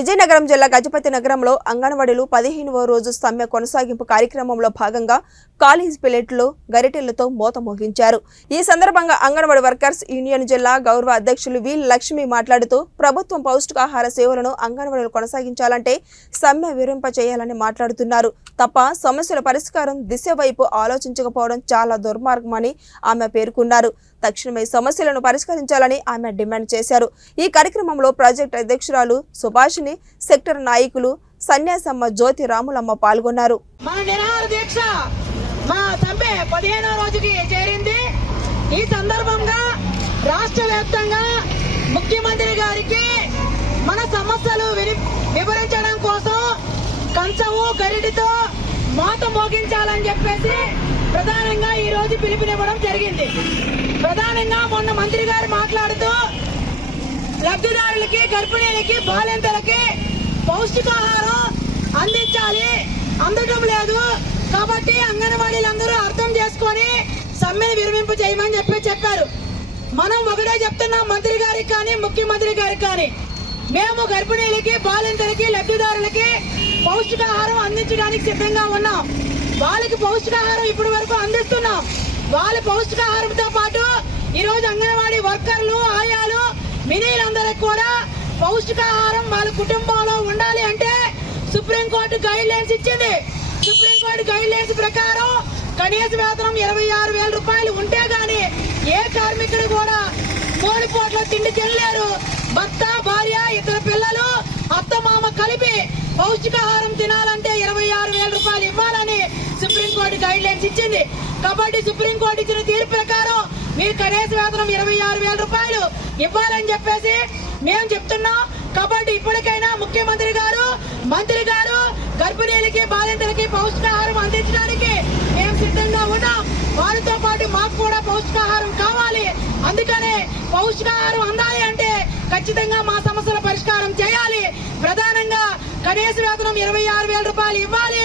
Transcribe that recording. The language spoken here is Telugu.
విజయనగరం జిల్లా గజపతి నగరంలో అంగన్వాడీలు 15వ రోజు సమ్మె కొనసాగింపు కార్యక్రమంలో భాగంగా కాలేజ్ పిల్లెట్లో గరిటెలతో మోత మోగించారు. ఈ సందర్భంగా అంగన్వాడీ వర్కర్స్ యూనియన్ జిల్లా గౌరవ అధ్యక్షులు వి లక్ష్మి మాట్లాడుతూ ప్రభుత్వం పౌష్టికాహార సేవలను అంగన్వాడీలు కొనసాగించాలంటే సమ్మె విరమింప చేయాలని మాట్లాడుతున్నారు తప్ప సమస్యల పరిష్కారం దిశ వైపు ఆలోచించకపోవడం చాలా దుర్మార్గమని ఆమె పేర్కొన్నారు. తక్షణమే సమస్యలను పరిష్కరించాలని ఆమె డిమాండ్ చేశారు. ఈ కార్యక్రమంలో ప్రాజెక్ట్ అధ్యక్షురాలు సుభాషిని, సెక్టర్ నాయకులు సన్యాసమ్మ, జ్యోతి రాములమ్మ పాల్గొన్నారు. సమ్మె 15వ రోజుకి చేరింది. ఈ సందర్భంగా రాష్ట్ర వ్యాప్తంగా ముఖ్యమంత్రి గారికి మన సమస్యలు వివరించడం కోసం కంచము గరిటితో మోత మోగించాలని చెప్పేసి ప్రధానంగా ఈ రోజు పిలుపునివ్వడం జరిగింది. ప్రధానంగా మొన్న మంత్రి గారు మాట్లాడుతూ లబ్ధిదారులకి, గర్భిణీలకి, బాలింతలకి పౌష్టికాహారం అందించాలి, అందడం లేదు కాబట్టి అంగన్వాడీలందరూ అర్థం చేసుకొని సమ్మెను విరమింపు చేయమని చెప్పారు. మనం ఒకటే చెప్తున్నాం మంత్రి గారికి కానీ ముఖ్యమంత్రి గారికి కానీ, మేము గర్భిణీలకి, బాలింతలకి, లబ్ధిదారులకి పౌష్టికాహారం అందించడానికి సిద్ధంగా ఉన్నాం. వాళ్ళకి పౌష్టికాహారం ఇప్పటి వరకు అందిస్తున్నాం. వాళ్ళ పౌష్టికాహారంతో పాటు ఈరోజు అంగన్వాడీ వర్కర్లు, ఆయాలు, మినీలందరికి కూడా పౌష్టికాహారం వాళ్ళ కుటుంబంలో ఉండాలి అంటే సుప్రీంకోర్టు గైడ్ లైన్స్ ఇచ్చింది. సుప్రీంకోర్టు గైడ్ లైన్స్ ప్రకారం కనీస వేతనం 26,000 రూపాయలు ఉంటే గాని ఏ కార్మికుడు కూడా 3 పూట్ల తిండి తినలేరు. భర్త, భార్య, ఇద్దరు పిల్లలు, అత్త, మామ కలిపి పౌష్టికాహారం తినాలంటే 26,000 రూపాయలు ఇవ్వాలని సుప్రీంకోర్టు గైడ్ లైన్స్ ఇచ్చింది. కాబట్టి సుప్రీంకోర్టు ఇచ్చిన తీర్పు ప్రకారం మీరు కనీస వేతనం 26,000 రూపాయలు ఇవ్వాలని చెప్పేసి మేము చెప్తున్నాం. కాబట్టి ఇప్పటికైనా ముఖ్యమంత్రి గారు, మంత్రి గారు గర్భిణీలకి, బాలింతలకి పౌష్టికాహారం అందించడానికి మేము సిద్ధంగా ఉన్నాం. వారితో పాటు మాకు కూడా పౌష్టికాహారం కావాలి. అందుకనే పౌష్టికాహారం అందాలి అంటే ఖచ్చితంగా మా సమస్యల పరిష్కారం చేయాలి. ప్రధానంగా కనీస వేతనం 26,000 రూపాయలు ఇవ్వాలి.